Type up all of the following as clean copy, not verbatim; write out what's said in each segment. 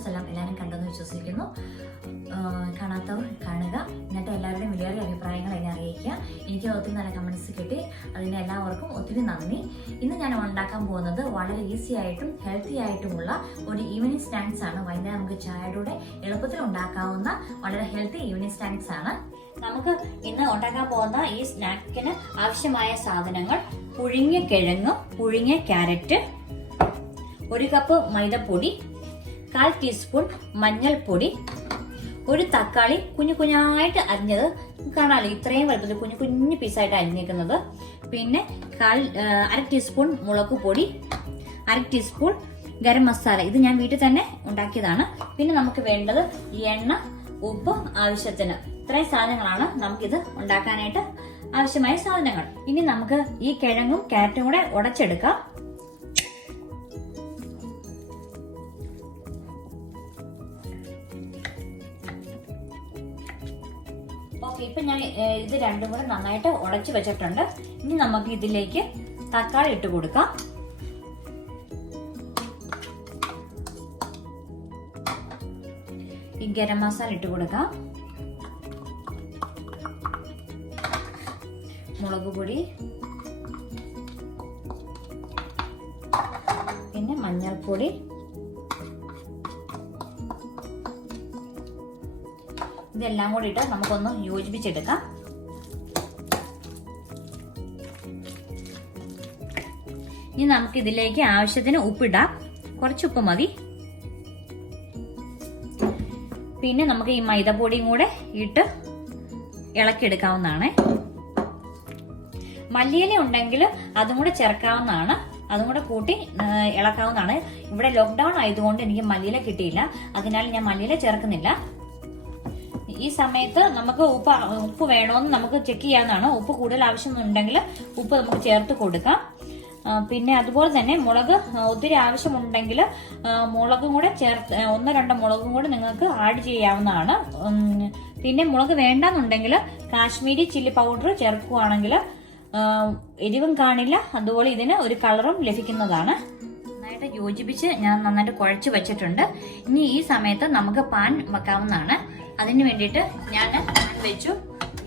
Videos എല്ലാം എല്ലാവരും കണ്ടെന്ന് വിശ്വസിക്കുന്നു. കാണാത്തവർ കാണുക, എന്നിട്ട് എല്ലാവരുടെയും വലിയ അഭിപ്രായങ്ങൾ എന്നെ അറിയിക്കുക. എനിക്ക് ഒത്തിരി നല്ല കമൻസ് കിട്ടി, അതിന് എല്ലാവർക്കും ഒത്തിരി നന്ദി. ഇന്ന് ഞാൻ ഉണ്ടാക്കാൻ പോകുന്നത് വളരെ ഈസി ആയിട്ടും ഹെൽത്തി ആയിട്ടുമുള്ള ഒരു ഈവനിങ് സ്നാക്സ് ആണ്. വൈകുന്നേരം നമുക്ക് ചായയുടെ എളുപ്പത്തിൽ ഉണ്ടാക്കാവുന്ന വളരെ ഹെൽത്തി ഈവനിങ് സ്നാക്സ് ആണ്. നമുക്ക് ഇന്ന് ഉണ്ടാക്കാൻ പോകുന്ന ഈ സ്നാക്കിന് ആവശ്യമായ സാധനങ്ങൾ: പുഴുങ്ങിയ കിഴങ്ങ്, പുഴുങ്ങിയ ക്യാരറ്റ്, 1 കപ്പ് മൈദപ്പൊടി, 1/4 ടീസ്പൂൺ മഞ്ഞൾപ്പൊടി, 1 തക്കാളി കുഞ്ഞു കുഞ്ഞായിട്ട് അരിഞ്ഞത്, കാണാലോ ഇത്രയും വലുപ്പത്തിൽ കുഞ്ഞു കുഞ്ഞു പീസായിട്ട് അരിഞ്ഞേക്കുന്നത്, പിന്നെ 1/2 ടീസ്പൂൺ മുളക് പൊടി, 1/2 ടീസ്പൂൺ ഗരം മസാല. ഇത് ഞാൻ വീട്ടിൽ തന്നെ ഉണ്ടാക്കിയതാണ്. പിന്നെ നമുക്ക് വേണ്ടത് എണ്ണ, ഉപ്പ് ആവശ്യത്തിന്. ഇത്രയും സാധനങ്ങളാണ് നമുക്കിത് ഉണ്ടാക്കാനായിട്ട് ആവശ്യമായ സാധനങ്ങൾ. ഇനി നമുക്ക് ഈ കിഴങ്ങും ക്യാരറ്റും കൂടെ ഉടച്ചെടുക്കാം. ഓക്കെ, ഇപ്പൊ ഞാൻ ഇത് രണ്ടും കൂടെ നന്നായിട്ട് ഉടച്ചു വെച്ചിട്ടുണ്ട്. ഇനി നമുക്ക് ഇതിലേക്ക് തക്കാളി ഇട്ട് കൊടുക്കാം. ഈ ഗരം മസാല ഇട്ട് കൊടുക്കാം, മുളക് പൊടി, പിന്നെ മഞ്ഞൾപ്പൊടി, ഇതെല്ലാം കൂടി ഇട്ട് നമുക്കൊന്ന് യോജിപ്പിച്ചെടുക്കാം. ഇനി നമുക്ക് ഇതിലേക്ക് ആവശ്യത്തിന് ഉപ്പിടാം. കുറച്ച് ഉപ്പ് മതി. പിന്നെ നമുക്ക് ഈ മൈദപ്പൊടിയും കൂടെ ഇട്ട് ഇളക്കിയെടുക്കാവുന്നതാണ്. മല്ലിയില ഉണ്ടെങ്കിൽ അതും കൂടെ ചേർക്കാവുന്നതാണ്, അതും കൂടെ കൂട്ടി ഇളക്കാവുന്നതാണ്. ഇവിടെ ലോക്ക്ഡൌൺ ആയതുകൊണ്ട് എനിക്ക് മല്ലിയില കിട്ടിയില്ല, അതിനാൽ ഞാൻ മല്ലിയില ചേർക്കുന്നില്ല. ഈ സമയത്ത് നമുക്ക് ഉപ്പ് വേണമെന്ന് നമുക്ക് ചെക്ക് ചെയ്യാവുന്നതാണ്. ഉപ്പ് കൂടുതൽ ആവശ്യമുണ്ടെങ്കിൽ ഉപ്പ് നമുക്ക് ചേർത്ത് കൊടുക്കാം. പിന്നെ അതുപോലെ തന്നെ മുളക് ഒത്തിരി ആവശ്യമുണ്ടെങ്കിൽ മുളകും കൂടെ ചേർത്ത് 1-2 മുളകും കൂടെ നിങ്ങൾക്ക് ആഡ് ചെയ്യാവുന്നതാണ്. പിന്നെ മുളക് വേണ്ടെന്നുണ്ടെങ്കിൽ കാശ്മീരി ചില്ലി പൗഡർ ചേർക്കുകയാണെങ്കിൽ എരിവും കാണില്ല, അതുപോലെ ഇതിന് ഒരു കളറും ലഭിക്കുന്നതാണ്. നന്നായിട്ട് യോജിപ്പിച്ച് ഞാൻ നന്നായിട്ട് കുഴച്ച് വെച്ചിട്ടുണ്ട്. ഇനി ഈ സമയത്ത് നമുക്ക് പാൻ വെക്കാവുന്നതാണ്. അതിന് വേണ്ടിയിട്ട് ഞാൻ പാൻ വെച്ചു,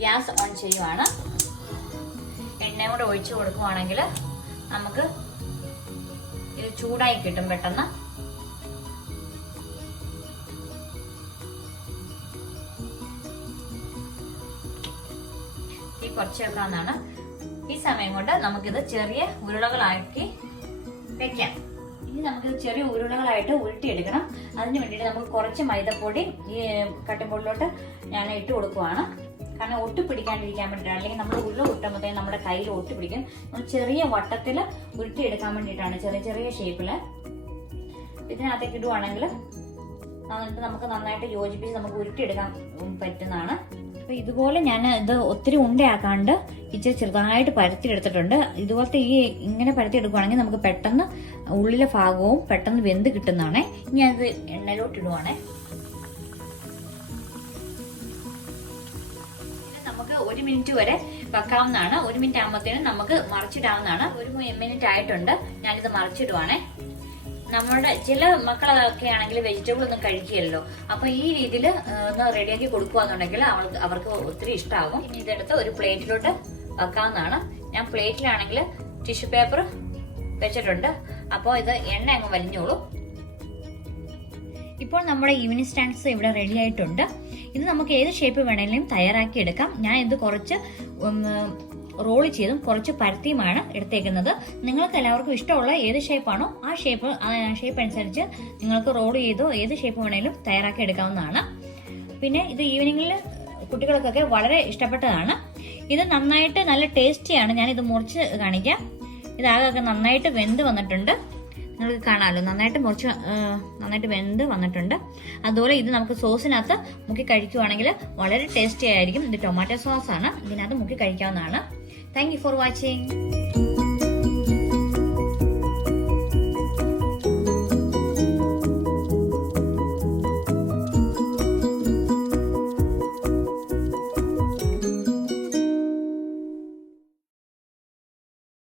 ഗ്യാസ് ഓൺ ചെയ്യുവാണ്. എണ്ണ കൂടെ ഒഴിച്ചു കൊടുക്കുവാണെങ്കിൽ നമുക്ക് ഇത് ചൂടായി കിട്ടും പെട്ടെന്ന്. ഈ കുറച്ച് വെക്കാവുന്നതാണ്. ഈ സമയം കൊണ്ട് നമുക്കിത് ചെറിയ ഉരുളകളാക്കി വെക്കാം. ഇനി നമുക്കിത് ചെറിയ ഉരുളകളായിട്ട് ഉരുട്ടിയെടുക്കണം. അതിന് വേണ്ടിയിട്ട് നമുക്ക് കുറച്ച് മൈദപ്പൊടി ഈ കട്ടിപ്പൊടിലോട്ട് ഞാൻ ഇട്ട് കൊടുക്കുവാണ്. കാരണം ഒട്ടി പിടിക്കാണ്ടിരിക്കാൻ വേണ്ടിയിട്ടാണ്. അല്ലെങ്കിൽ നമ്മൾ ഉരുള ഉട്ടുമ്പോഴത്തേക്കും നമ്മുടെ കയ്യിൽ ഒട്ടി പിടിക്കും. നമ്മൾ ചെറിയ വട്ടത്തിൽ ഉരുട്ടിയെടുക്കാൻ വേണ്ടിയിട്ടാണ്, ചെറിയ ചെറിയ ഷേപ്പില്. ഇതിനകത്തേക്ക് ഇടുവാണെങ്കിൽ നമുക്ക് നന്നായിട്ട് യോജിപ്പിച്ച് നമുക്ക് ഉരുട്ടിയെടുക്കാൻ പറ്റുന്നതാണ്. അപ്പൊ ഇതുപോലെ ഞാൻ ഇത് ഒത്തിരി ഉണ്ടയാക്കാണ്ട് ഇച്ചിരി ചെറുതായിട്ട് പരത്തിയെടുത്തിട്ടുണ്ട്. ഇതുപോലത്തെ ഇങ്ങനെ പരത്തിയെടുക്കുവാണെങ്കിൽ നമുക്ക് പെട്ടെന്ന് ഉള്ളിലെ ഭാഗവും പെട്ടെന്ന് വെന്ത് കിട്ടുന്നതാണ്. ഇനി അത് എണ്ണയിലോട്ട് ഇടുവാണേ. നമുക്ക് 1 മിനിറ്റ് വരെ വെക്കാവുന്നതാണ്. 1 മിനിറ്റ് ആകുമ്പോഴത്തേനും നമുക്ക് മറിച്ചിടാവുന്നതാണ്. 1 മിനിറ്റ് ആയിട്ടുണ്ട്. ഞാനിത് മറിച്ചിടുവാണേ. നമ്മുടെ ചില മക്കളൊക്കെ ആണെങ്കിൽ വെജിറ്റബിൾ ഒന്നും കഴിക്കുകയല്ലോ. അപ്പൊ ഈ രീതിയിൽ ഒന്ന് റെഡിയാക്കി കൊടുക്കുകയെന്നുണ്ടെങ്കിൽ അവർക്ക് ഒത്തിരി ഇഷ്ടമാകും. ഇനി ഇതെടുത്ത് ഒരു പ്ലേറ്റിലോട്ട് വെക്കാവുന്നതാണ്. ഞാൻ പ്ലേറ്റിലാണെങ്കിൽ ടിഷ്യൂ പേപ്പർ വെച്ചിട്ടുണ്ട്. അപ്പോൾ ഇത് എണ്ണ അങ്ങ് വലിഞ്ഞോളൂ. ഇപ്പോൾ നമ്മുടെ ഈവനിങ് സ്നാക്സ് ഇവിടെ റെഡി ആയിട്ടുണ്ട്. ഇത് നമുക്ക് ഏത് ഷേപ്പ് വേണമെങ്കിലും തയ്യാറാക്കി എടുക്കാം. ഞാൻ ഇത് കുറച്ച് റോൾ ചെയ്തും കുറച്ച് പരത്തിയുമാണ് എടുത്തേക്കുന്നത്. നിങ്ങൾക്ക് എല്ലാവർക്കും ഇഷ്ടമുള്ള ഏത് ഷേപ്പാണോ ആ ഷേപ്പ് അനുസരിച്ച് നിങ്ങൾക്ക് റോൾ ചെയ്തോ ഏത് ഷേപ്പ് വേണമെങ്കിലും തയ്യാറാക്കി എടുക്കാവുന്നതാണ്. പിന്നെ ഇത് ഈവനിങ്ങിൽ കുട്ടികൾക്കൊക്കെ വളരെ ഇഷ്ടപ്പെട്ടതാണ്. ഇത് നന്നായിട്ട് നല്ല ടേസ്റ്റിയാണ്. ഞാൻ ഇത് മുറിച്ച് കാണിക്കാം. ഇതാകെ നന്നായിട്ട് വെന്ത് വന്നിട്ടുണ്ട്. നിങ്ങൾക്ക് കാണാമല്ലോ, നന്നായിട്ട് വെന്ത് വന്നിട്ടുണ്ട്. അതുപോലെ ഇത് നമുക്ക് സോസിനകത്ത് മുക്കി കഴിക്കുവാണെങ്കിൽ വളരെ ടേസ്റ്റി ആയിരിക്കും. ഇത് ടൊമാറ്റോ സോസ് ആണ്, ഇതിനകത്ത് മുക്കി കഴിക്കാവുന്നതാണ്. Thank you for watching.